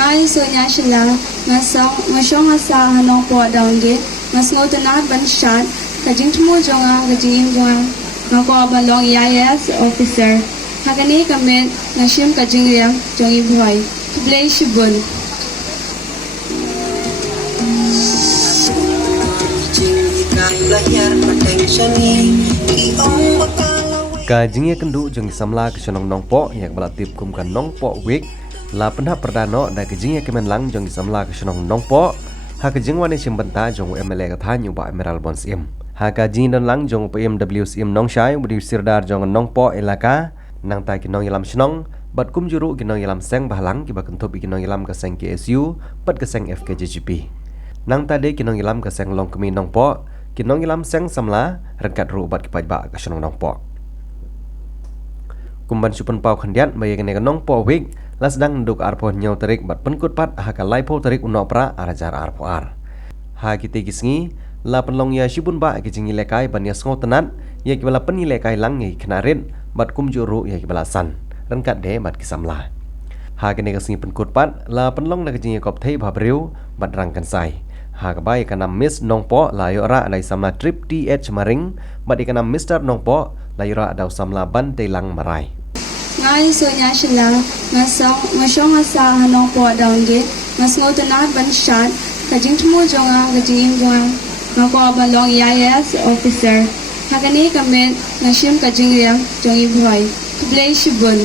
ngai so nya shila ngasong asa hanong po dawnge ngasngo tanat ban shat kajing tumo jonga kajing jonga ngako balong EIS officer hakani kamet ngashim kajing riam jongi boy play shibun Kajingnya kendu jeng samla kesenong nongpo yang belatip kumkan nongpo wik la penha perdano da kajingnya kemenlang jeng samla kesenong nongpo ha kajing wane simbenta jeng MLA katha nyuba Emerald Bonds im ha kajing dan lang jeng PMW im nongshai budi sirdar jeng nongpo elaka nang ta kinong ilam senong bat kum juru kinong ilam seng bahlang kiba kentup kinong ilam keseng KSU bat keseng FKJGP nang tade kinong ilam keseng long kemi nongpo kinong ilam seng samla rengkat ru bat kipai ba kesenong nongpo kumban supen pau khandiat bayagan nong po wik las dang nduk arpo nyau terik bat penkut pat haka laipo terik unopra arajar arpo ar ha kiti kisngi la penlong ya shibun ba kijingi lekai ban ya sngo tenat ya kibala pen lekai lang ngi knarit bat kum juru ya kibala san rengkat de bat kisamla ha kene kisngi penkut pat la penlong na kijingi kop thei babriu bat rangkan sai ha kabai kana miss nongpo la yora dai samla trip TH maring bat ikana Mr nongpo la yora dau samla ban telang marai ngai so nya shila ngasong asa hanong po dawnge ngasngo tanat ban shat kajing tumo jonga kajing jonga ngako balong EIS officer hakani kamet ngashim kajing riam jongi boy play shibun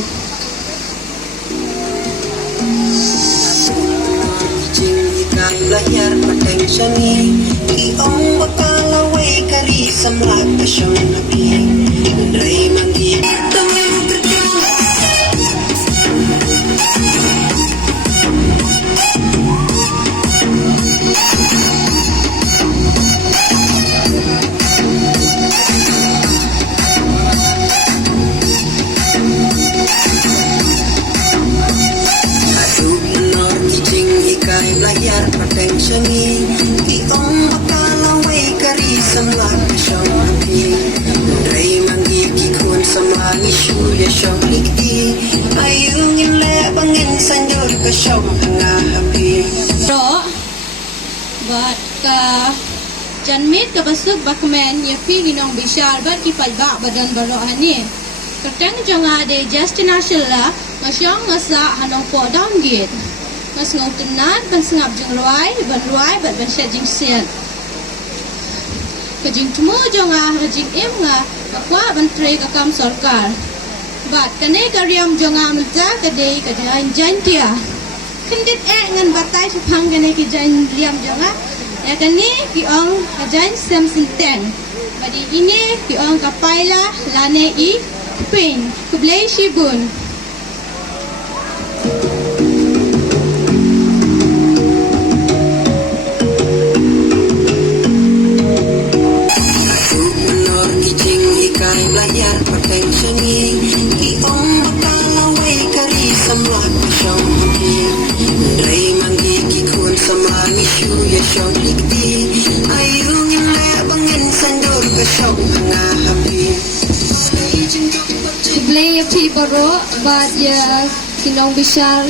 lahir potential ni iong bakala way kari samla pasyon nabi ray mangi lahir potential ni iong bakala way kari samla pasyon nabi ray mangi kikun samla ni shuya syong likti ayungin le bangin sanjur ka syong hanga habi ro bat ka janmit ka basuk bakmen ya pi ginong bishar bat ki palba badan baro ani katang jonga de justina shilla ngasyong ngasa hanong po downgrade mas ngau tenat ban sengap jeng ruai bat ban syajing sian kajing tumu jonga kajing im nga akwa ban tray kakam sarkar bat kane karyam jonga melta kadai jantia kendit ngan batai sepang kane ki jan liam jonga ya kane ki ong ajan sam sinten badi ini ki ong kapaila lane i pain kublai shibun lahir potential ni iong bakala way kari samla pasyon nabi ray mangi kikun samla ni shuya syong likti ayungin le bangin sandur ka syong hanga habi play ya pi baro bat ya kinong bishar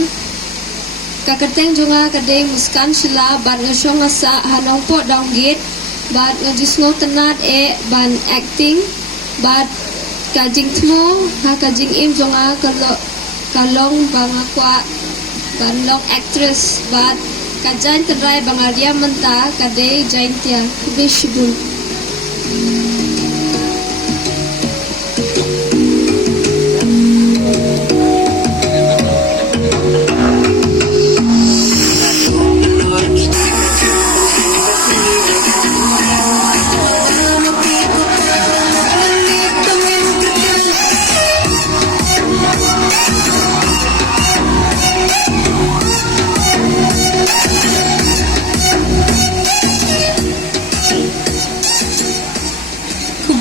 kakateng jonga kadai muskan shila bat ngashong asa hanong po downgrade bat ngajisno tenat ban acting bat kajing tmo ha kajing im jonga kalong bangakwa banlong actress bat kajan terai bangaria menta kadai jaintia bishbul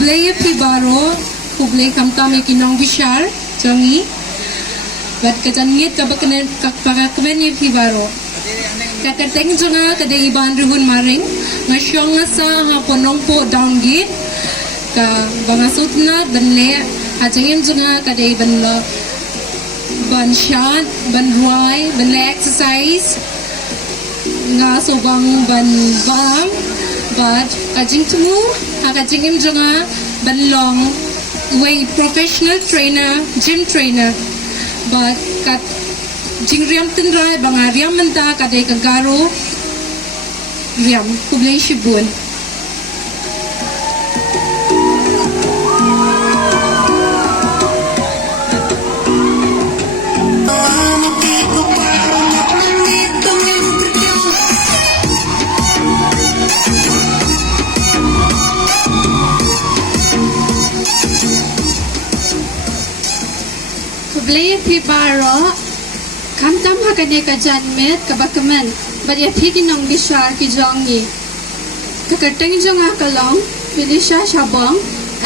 kublai pi baro kublai kamtam kinong bishar jongi bat kajangit kabakenen kakpakamen pi baro kakateng jonga kadai iban ruhun maring ngasyong ngasa ha ponong po downgrade ka bangasutna banle hajangim jonga kadai banlo ban shot, ban ruai, ban exercise, nga sobang ban bang, but kajing temu, kajing im jonga ban long, way professional trainer, gym trainer, but kat jing riam tenrai banga riam menta kadai kagaro, riam kublai shibun. Kublai pi baro kam tam hakane ka janmet ka bakaman badia phiki nong bishar ki jongi ka katang jonga kalong filisha shabong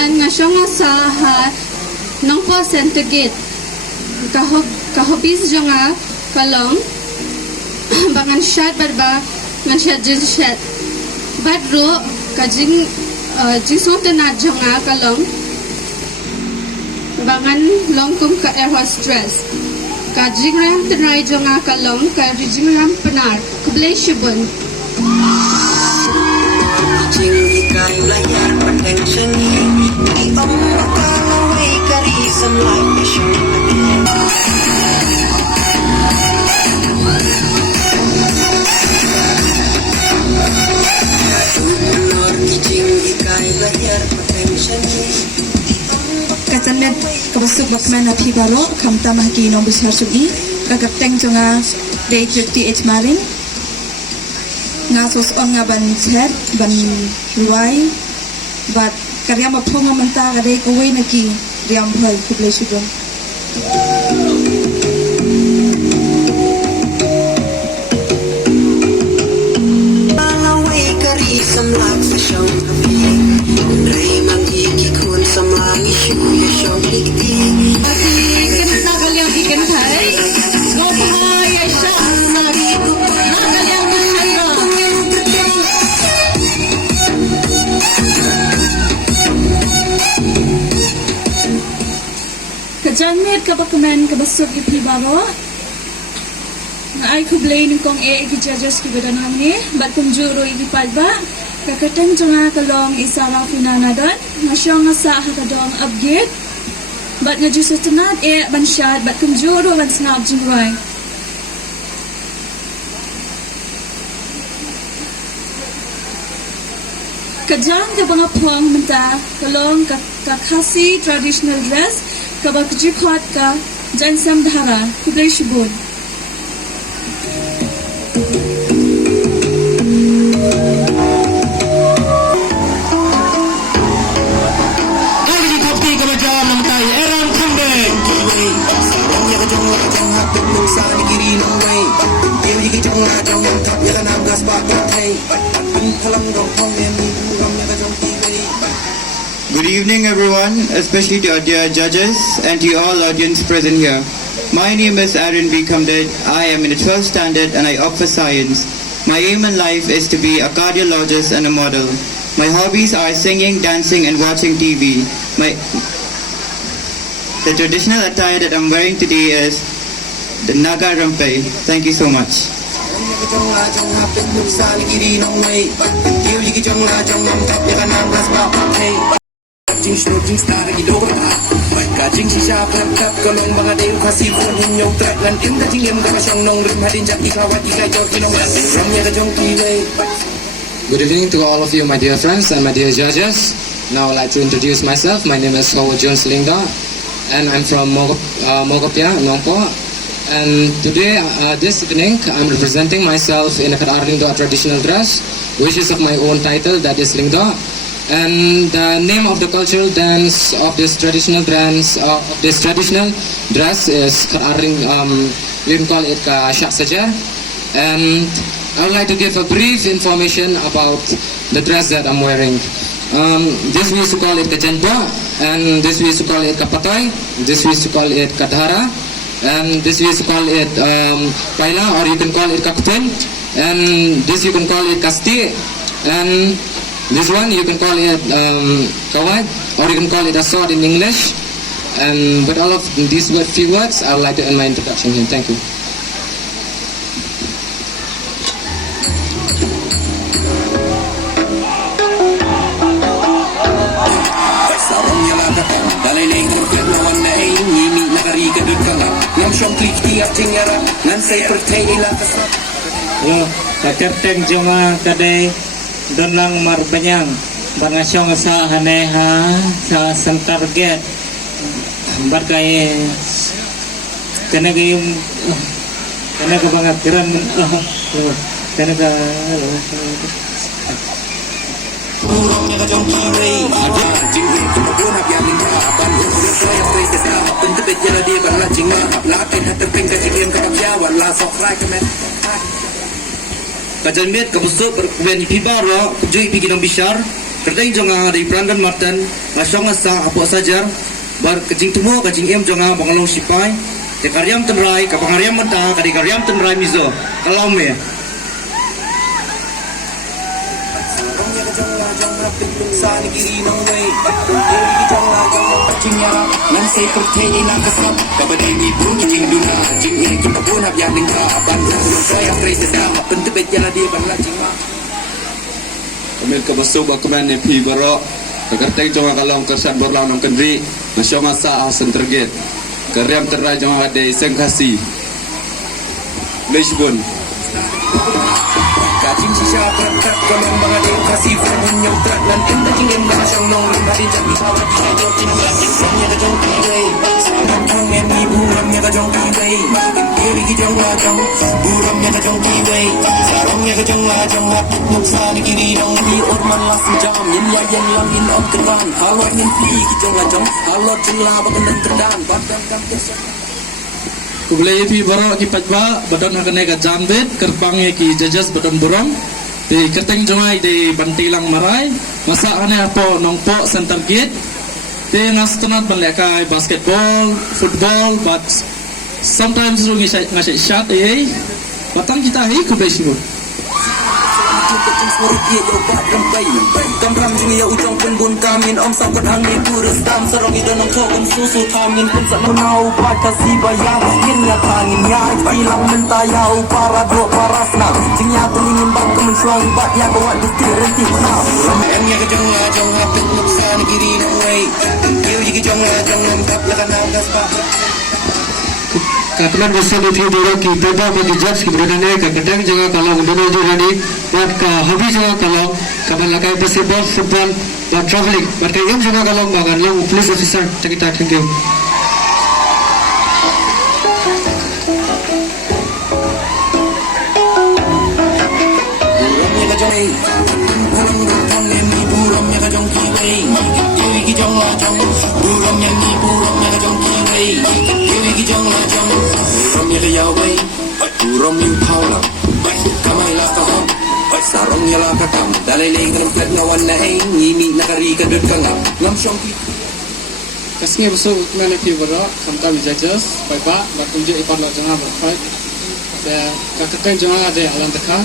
and nga shonga sa ha nong po center gate ka hobbies jonga kalong bangan shat barba ngan shat jin shat badro ka jing jisota na jonga kalong bangan longkum ka air hostess ka jingram tenai jonga kalong ka jingram penar kublai shibun Jing ikai layar pandang seni Di om makalaway karisam like passion Menor jing ikai layar pandang seni Kacamet kabasuk bakman api baro kamta mahki nong besar sugi kagapteng jonga day 58 marin nga sos on nga ban chat ban ruai bat karya mapong nga manta kadai kawai naki riam bhai kublai shibon Kalaway karisam like sa siyang kapi Ray manggigi kun sa mga isyu ya siyang ligdi na kalyang ikan thai no bhai aisha asagi na kalyang bishara kajanmet kabakaman kabasuk ipi baro nga ay kublay ng kong ki judges ki badanang ni bat kum juro iki palba kakatang jonga kalong isara finanadan nga siyang nga sa hakadong upgrade bat nga jusa tanat bansyad bat kum juro ban snap jingwai kajang ka mga puang menta kalong kakasi traditional dress kabak jikot ka jansam dhara kublay shibun Good evening everyone, especially to our dear judges and to all audience present here. My name is Aaron B. Kamded. I am in the 12th standard and I opt for science. My aim in life is to be a cardiologist and a model. My hobbies are singing, dancing and watching TV. The traditional attire that I'm wearing today is the Naga Rampe. Thank you so much. Good evening to all of you, my dear friends and my dear judges. Now I'd like to introduce myself. My name is Howard Jones Lingda and I'm from Mogopia, Nongpo. And today, this evening, I'm representing myself in a Karar Lingda traditional dress, which is of my own title, that is Lingda. And the name of the cultural dance of this traditional dress, is Karar we can call it Shak Sajar. And I would like to give a brief information about the dress that I'm wearing. This we used to call it Kajanpa, and this we used to call it Kapatay, this we used to call it Kadhara, and this we used to call it Paila, or you can call it Kakpen, and this you can call it Kasti, and this one you can call it Kawad, or you can call it a sword in English. And with all of these few words, I would like to end my introduction here. Thank you. Sarong yalakatan Dalaylay kurkat na wanaay Ngimi nakari kadud ka nga Ngam siyong kliki at tingara Ngan say pertay ilakasat Yo, kakerteng jonga kadai don lang marbanyang bangasyong sa haneha sa santarget barkay kanaga yung kanaga mga kiran kanaga Burong niya ka jong kiway Jingin kumabunap yamin ka Apan ukulong saya prese sa Pentepet yala di barla jingma Lakin hatapin ka jingin kapakyawan La sokray kamen Kajanmet kabusuk berkuben ipibaro Kujui ipigin ang bisyar Kerteng jonga dari Prandan Martin Lasyong asa apo sajar Bar kajing temu kajing em jonga bangalong sipai Te karyam tenrai kapangaryam menta Kadi karyam tenrai mizo Kalau me sa ni kiri nang way Dili ki jong la jong paching yara Nan say pertay ilang kasap Kabadai ni bunyi jing duna Jing ini kita pun hab yang lingka Ban ukulong saya prese sa Pentepet yala di barla jingma Amil kabasuk akuman ni pi baro Kakarteng jonga kalong kersan borlang nang kendri Nasyong asa asan terget Karyam terai jonga kadai sengkasi Leishbun Kacing sisa perat kolong mga din kasi Fernun yung trak Nan kenda jingin mga siyang nong Lima din jang ihawa di ay dotin Ram niya ka jong kiway Sarang kong en ibu Ram niya ka jong kiway Kiri ki jong lajong Buram niya ka jong kiway Sarang niya ka jong lajong Hapit nung sa ni kiri nong Liot man las jam Yin ya yin lang in op keran Halot yin pli ki jong lajong Halot jeng la bakan dan kedan Badam kam kesok Kublai pi baro ki pajba badon hakane ka jambet kerpang ki jajas badon burong di kerteng jomai di bantilang marai masa ane apo nongpo center gate di ngastanat banlekai basketball football but sometimes rungi ngasih shot batang kita kublai sibur Kacang surit iya jauh bat rampai Kamram jing iya ujang pun bun kamin Om sangkut angin purus dam Sarong ida nang cokon susu tamin Pun sak menau pat kasih bayang Yin ya tangin ya Bilang mentayau para dua parasna Jing ya telingin bang kemen suang Bat ya kawat besti renti menau Em ya kejong lajong Hapit nuksa negiri nang way Kio yi kejong lajong Lengkap lakan nagas pak Kaklan besar di video ki beba bagi judge ki berani kakadang jangan kalau undur jurani buat ka hobi jangan kalau kapan lakai basketball football dan traveling buat ka yang jangan kalau bagan yang police officer kita thank you Buramnya kajong Pulang rupang emi buramnya kajong kiway Kiwi kijong lajong Buramnya ni buramnya kajong kiway Kiwi kijong lajong Buramnya kayaway Buram yung paulang Kamay la kaham Sarong yala kakam Dalaylay ka ng flat na wanaay Ngimi nakari kadud ka nga Ngam siyong kasih besok mana ki bero kamta jajas bapa bakunje ipar la jangan berfai dan kakakkan jangan ada alam tekan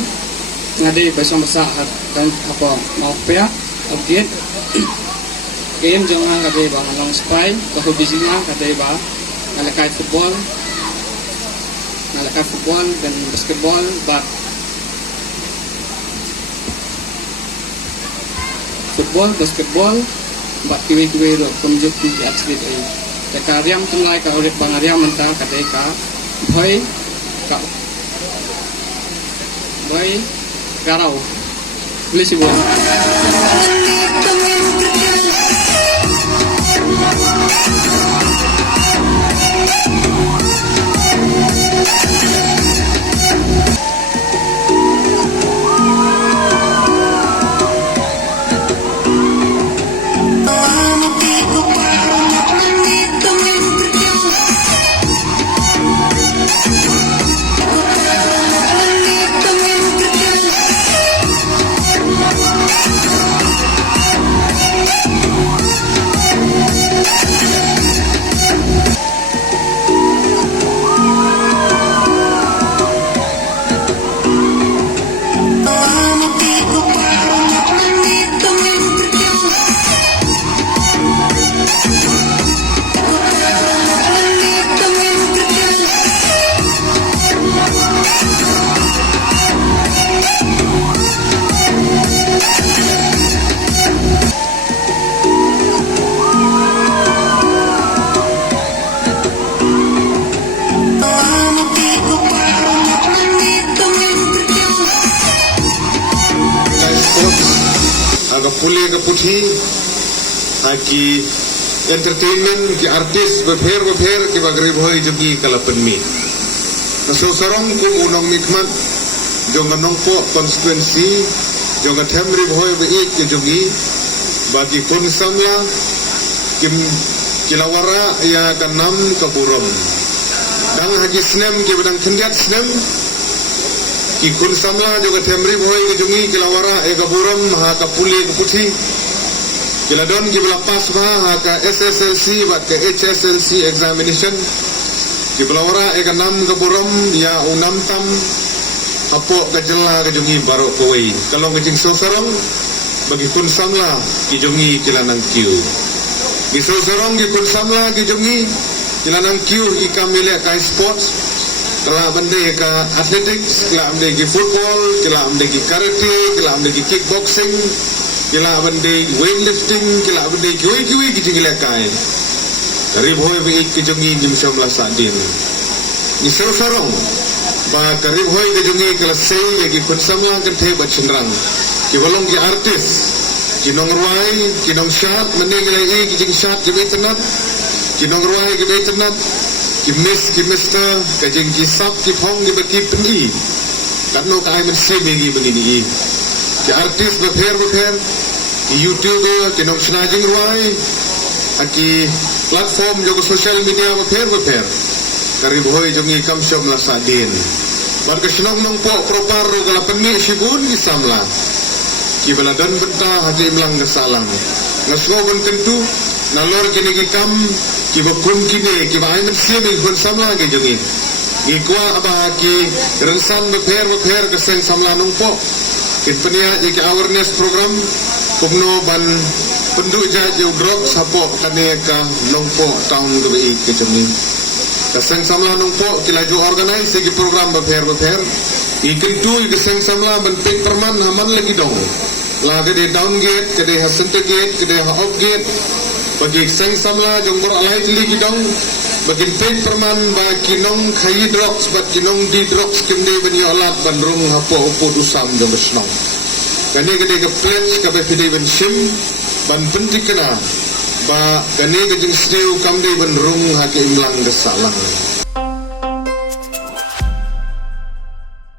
ngade besok besar dan apa mau pea update game jangan ngade bang long spy kalau bisingnya ngade bang ngalakai football dan basketball but basketball bat kiwe ro konjuk di atlet ai te karyam tunlai ka urip bangaryam menta kadai ka bhoi garau lesi bon pulih ke putih ki entertainment ki artis berpher ki bagri boy jogi kala penmi so sarong ku unong nikmat jonga nongpo konstituensi jonga temri boy be ki jogi bagi kun samla kim kilawara ya kanam kaburom dang hagi snem ki badang kendiat snem ki kun samla jonga temri boy ki jogi kilawara e kaburom ha kapuli ke putih kiladon ki belapas ha ka SSLC bat ke HSLC examination ki belawara e kanam kaburom ya unam tam apo kajela kajungi baro koi kalau ngejing sosarong bagi kun samla kijungi kilanang kiu ki sosarong ki kun samla kijungi kilanang kiu ikamile kai sports kala bande ka athletics kala bande ki football kala bande ki karate kala bande ki kickboxing kala bande weightlifting kala bande kiwi kijungi kai dari boy be kijungi jim samla sadin ni sosarong ba karib hoy ke jungi kala sei lagi kun samla kan the ba chinrang ki bolong ki artis ki nong ruai ki nong shat mane ki lai ki jing shat ki internet ki nong ruai ki internet ki mister ka jing ki sap ki phong ki ba ki pni kan no kai men se me gi begini ki artis ba pher ki youtuber ki nong snajing ruai aki platform jo social media ba pher karib hoy jungi kam syom la sadin barka sinong nong po propar ro kala penmi sibun isamla ki baladan benta hati imlang gasalang ngasgo ben tentu nalor kini ki kam ki bakum kini ki ba aimen siami kon samla ke jungi ki kwa aba ki rengsan beper ke seng samla nong po kin penia ki awareness program pumno ban penduk jaju drop sapo kane ka nong po tahun ke jungi Keseng samla nungpo kilaju organize segi program berper ikin tu keseng samla bentik perman haman lagi dong lah kede down gate kede hasente gate kede up gate bagi keseng samla jongbor alai lagi dong bagi pek perman bagi nong khai drugs bagi nong di drugs kende benyolat bandrung hapo upo dusam jong besnong kene kede ke pledge kabe pide ben sim ban pentik kena ba kane ke jing stiu kamde benrung hake imlang kesalang